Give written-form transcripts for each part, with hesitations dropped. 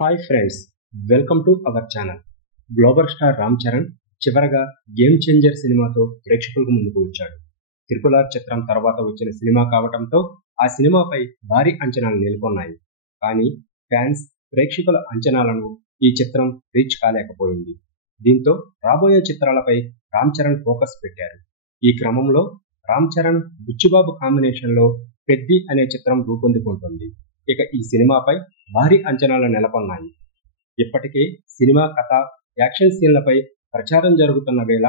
Hi friends, welcome to our channel. Global star Ram Charan చివరగా game changer సినిమాతో ప్రేక్షకులకు ముందుకు వచ్చాడు. త్రిపుల్ ఆర్ చిత్రం తర్వాత వచ్చిన సినిమా కావడంతో ఆ సినిమాపై భారీ అంచనాలు నెలకొన్నాయి. కానీ ఫ్యాన్స్, ప్రేక్షకుల అంచనాలను ఈ చిత్రం రీచ్ కాలేకపోయింది. దీంతో రాబోయే చిత్రాలపై రామ్ చరణ్ ఫోకస్ పెట్టారు. ఈ క్రమంలో రామ్ చరణ్, బుచ్చిబాబు కాంబినేషన్లో పెద్ది అనే చిత్రం రూపొందుకుంటుంది. ఇక ఈ సినిమాపై భారీ అంచనాలు నెలకొన్నాయి. ఇప్పటికే సినిమా కథ, యాక్షన్ సీన్లపై ప్రచారం జరుగుతున్న వేళ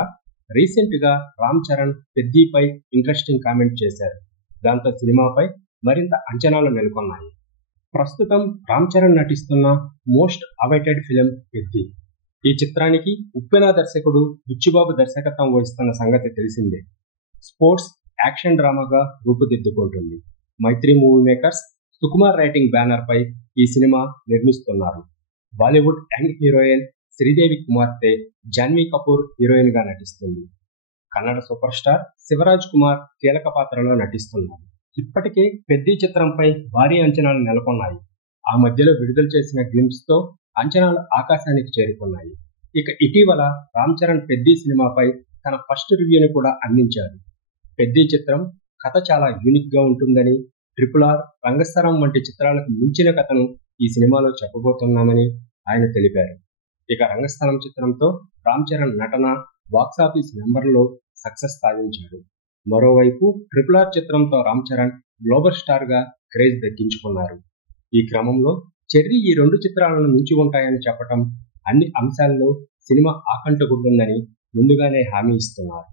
రీసెంట్గా రామ్ చరణ్ పెద్దిపై ఇంట్రెస్టింగ్ కామెంట్ చేశారు. దాంతో సినిమాపై మరింత అంచనాలు నెలకొన్నాయి. ప్రస్తుతం రామ్ చరణ్ నటిస్తున్న మోస్ట్ అవైటెడ్ ఫిలిం పెద్ది. ఈ చిత్రానికి ఉప్పెన దర్శకుడు బుచ్చిబాబు దర్శకత్వం వహిస్తున్న సంగతి తెలిసిందే. స్పోర్ట్స్, యాక్షన్ డ్రామాగా రూపుదిద్దుకుంటుంది. Mythri movie makers, Sukumar writing banner పై ఈ సినిమా నిర్మిస్తున్నారు. బాలీవుడ్ యంగ్ హీరోయిన్ శ్రీదేవి కుమార్తె జాన్వీ కపూర్ హీరోయిన్ గా నటిస్తుంది. కన్నడ సూపర్ స్టార్ శివరాజ్ కుమార్ కీలక పాత్రలో నటిస్తున్నారు. ఇప్పటికే పెద్ది చిత్రంపై భారీ అంచనాలు నెలకొన్నాయి. ఆ మధ్యలో విడుదల చేసిన గ్లింప్స్ తో అంచనాలు ఆకాశానికి చేరుకున్నాయి. ఇక ఇటీవల రామ్ చరణ్ పెద్ది సినిమాపై తన ఫస్ట్ రివ్యూని కూడా అందించారు. పెద్ది చిత్రం కథ చాలా యూనిక్ గా ఉంటుందని, ట్రిపుల్ ఆర్, రంగస్థలం వంటి చిత్రాలకు మించిన కథను ఈ సినిమాలో చెప్పబోతున్నామని ఆయన తెలిపారు. ఇక రంగస్థలం చిత్రంతో రామ్ చరణ్ నటన బాక్సాఫీస్ నెంబర్లో సక్సెస్ సాధించాడు. మరోవైపు ట్రిపుల్ ఆర్ చిత్రంతో రామ్ చరణ్ గ్లోబల్ స్టార్ గా క్రేజ్ దక్కించుకున్నారు. ఈ క్రమంలో చెర్రీ ఈ రెండు చిత్రాలను మించి ఉంటాయని చెప్పటం, అన్ని అంశాల్లో సినిమా ఆకంటుకుంటుందని ముందుగానే హామీ ఇస్తున్నారు.